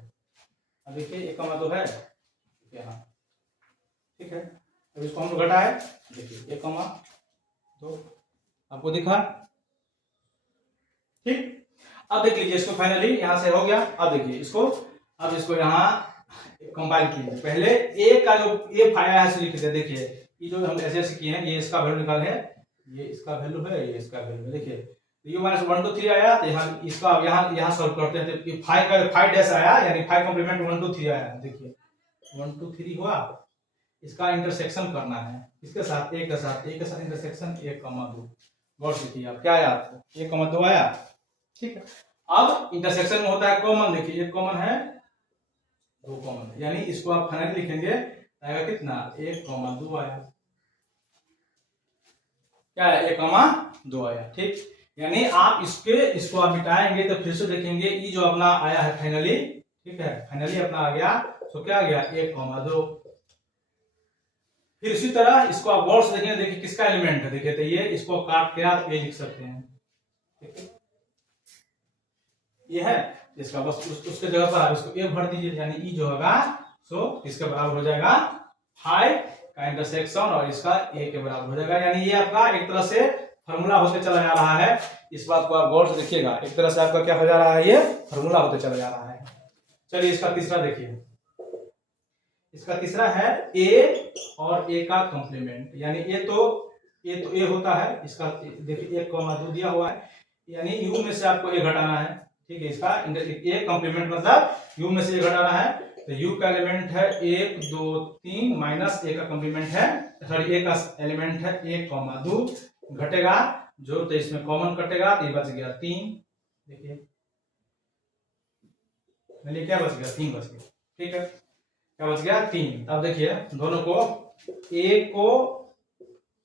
अब देखिए 1 2 है यहाँ, ठीक है। अब इसको हम लोग घटा है, देखिए 1 2 आपको दिखा, ठीक। अब देख लीजिए इसको, फाइनली यहाँ से हो गया। अब देखिए इसको, अब इसको यहाँ कंपाइल कीजिए, पहले ए का जो ए फाया है लिख दे, देखिए ये जो हम ऐसे किए हैं, ये इसका वैल्यू निकाले हैं, ये इसका वैल्यू है, ये इसका वैल्यू है, देखिए तो u माइनस 1 2 3 आया, तो यहाँ इसका यहाँ सॉल्व करते हैं, तो फाइव डैश आया, यानी फाइव कॉम्प्लीमेंट 1 2 3 आया, देखिए 1 2 3 हुआ। इसका इंटरसेक्शन करना है इसके साथ, ए के साथ इंटरसेक्शन 1,2। गौर से देखिए आप क्या आया आपको 1,2 आया। ठीक है, अब इंटरसेक्शन में होता है कॉमन, देखिए एक कॉमन है 2 कॉमन है, यानी इसको आप फाइनली लिखेंगे आएगा कितना 1,2 आया। क्या है 1,2 आया। ठीक, यानी आप इसको आप मिटाएंगे तो फिर से देखेंगे ये जो अपना आया है फाइनली, ठीक है फाइनली अपना आ गया, तो क्या आ गया 1,2। फिर इसी तरह इसको आप गौर से देखेंगे, देखिए किसका एलिमेंट है, देखिए तो ये इसको काट के आप ये लिख सकते हैं, ठीक है ये है इसका, बस उसके जगह पर आप इसको ए भर दीजिए, यानी ई जो होगा सो इसके बराबर हो जाएगा 5 का इंटरसेक्शन और इसका ए के बराबर हो जाएगा। यानी ये आपका एक तरह से फॉर्मूला होते चला जा रहा है, इस बात को आप गौर से देखिएगा, एक तरह से आपका क्या हो जा रहा है, ये फॉर्मूला होते चला जा रहा है। चलिए इसका तीसरा देखिए, इसका तीसरा है ए और ए का कॉम्प्लीमेंट, यानी ए तो ए होता है, इसका देखिए 1,2 दिया हुआ है, यानी यू में से आपको ए घटाना है, ठीक है इसका ए कॉम्प्लीमेंट मतलब यू में से ए घटाना है, तो यू का एलिमेंट है 1 2 3 माइनस ए का कॉम्प्लीमेंट है, सॉरी ए का एलिमेंट है 1,2 घटेगा जो, तो इसमें कॉमन कटेगा तो ये बच गया 3, देखिए क्या बच गया 3 बच गया, ठीक है क्या बच गया 3। अब देखिए दोनों को ए को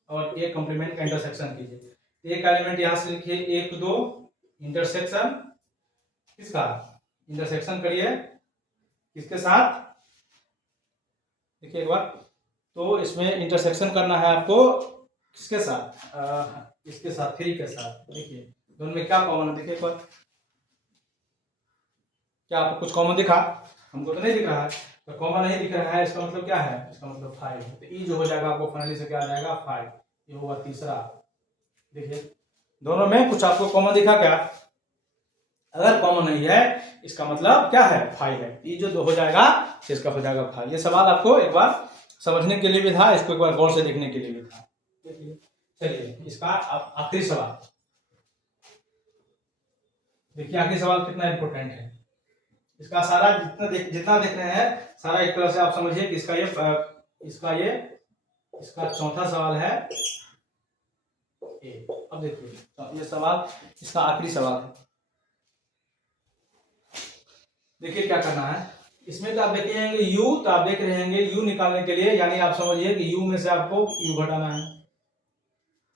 और ए कॉम्प्लीमेंट का इंटरसेक्शन कीजिए, ए का एलिमेंट यहां से लिखिए 1 2 इंटरसेक्शन किसका इंटरसेक्शन करिए किसके साथ, देखिए एक बार, तो इसमें इंटरसेक्शन करना है आपको किसके साथ, इसके साथ 3 के साथ, देखिए दोनों में क्या कॉमन है, देखिए एक बार क्या आपको कुछ कॉमन दिखा, हमको तो नहीं दिख रहा है, तो कॉमन नहीं दिख रहा है इसका मतलब क्या है, इसका मतलब 5 है, तो ई जो हो जाएगा आपको फाइनली से क्या आ जाएगा 5, ये होगा तीसरा। देखिए दोनों में कुछ आपको कॉमन दिखा क्या, अगर कॉमन नहीं है इसका मतलब क्या है 5 है, ये जो हो जाएगा इसका हो जाएगा 5। ये सवाल आपको एक बार समझने के लिए भी था, इसको एक बार गौर से देखने के लिए भी था। चलिए इसका आखिरी सवाल देखिए, आखिरी सवाल कितना इंपॉर्टेंट है, इसका सारा जितना देख रहे हैं सारा एक तरह से आप समझिए कि इसका चौथा सवाल है ए। अब देखिए ये सवाल इसका आखिरी सवाल है, देखिए क्या करना है इसमें, तो आप देखेंगे u, तो आप देख रहे हैं u निकालने के लिए, यानी आप समझिए कि u में से आपको u घटाना है,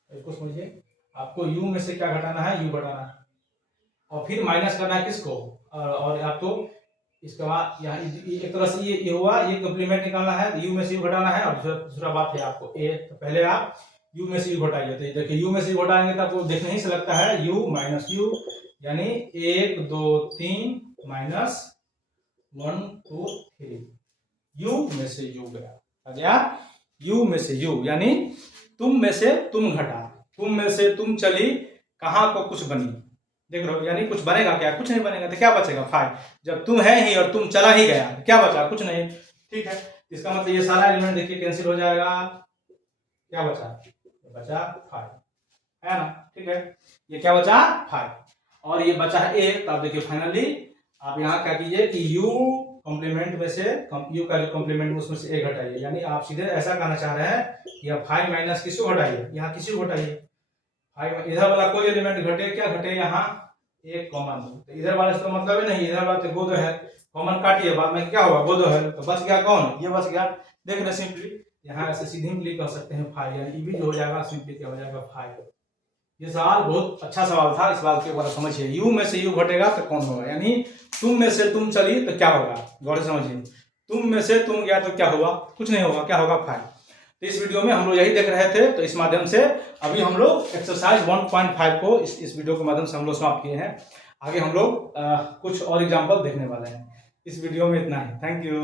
इसको समझिए आपको u में से क्या घटाना है, u घटाना है, और फिर माइनस करना है किसको, और आप तो इसके बाद यहाँ एक तरह से ये हुआ, ये कॉम्प्लीमेंट निकालना है, तो u में से u घटाना है, और दूसरा बात है आपको a, तो पहले आप u में से u घटाइए, तो देखिए u में से u घटाएंगे तो आपको देखने ही से लगता है u माइनस u, यानी 1 2 3 माइनस 1 2 3, u में से u गया u में से u, यानी तुम में से तुम घटा, तुम में से तुम चली कहाँ को कुछ बनी, देख लो यानी कुछ बनेगा क्या, कुछ नहीं बनेगा, तो क्या बचेगा 5, जब तुम है ही और तुम चला ही गया क्या बचा, कुछ नहीं, ठीक है इसका मतलब ये सारा एलिमेंट देखिए कैंसिल हो जाएगा, क्या बचा 5 है ना, ठीक है ये क्या बचा 5 और ये बचा है a, तो आप देखिए फाइनली आप यहाँ क्या कीजिए कि u कॉम्प्लीमेंट में से u का जो कॉम्प्लीमेंट में उसमें से a घटाइए, यानी आप सीधे ऐसा कहना चाह रहे हैं कि आप 5 माइनस किसको घटाइए, यहाँ किसी को घटाइए 5, इधर वाला कोई एलिमेंट घटे क्या घटे, यहाँ 1 कॉमन, तो इधर वाले से तो मतलब ही नहीं, इधर वाला तो गोदो है, कॉमन काटिए बाद में क्या होगा गोदो है, तो बच गया कौन, ये बच गया, देख रहे सिंपली यहाँ ऐसे सीधी कह सकते हैं 5, यानी भी जो हो जाएगा सिंपली क्या हो जाएगा 5। ये सवाल बहुत अच्छा सवाल था, इस बात के बारे में समझिए, u में से u घटेगा तो कौन होगा, यानी तुम में से तुम चली तो क्या होगा, गौर से समझिए, तुम में से तुम गया तो क्या होगा, कुछ नहीं होगा, क्या होगा 5। तो इस वीडियो में हम लोग यही देख रहे थे, तो इस माध्यम से अभी हम लोग एक्सरसाइज 1.5 को इस वीडियो के माध्यम से हम लोग समाप्त किए हैं, आगे हम लोग कुछ और एग्जाम्पल देखने वाले हैं। इस वीडियो में इतना ही, थैंक यू।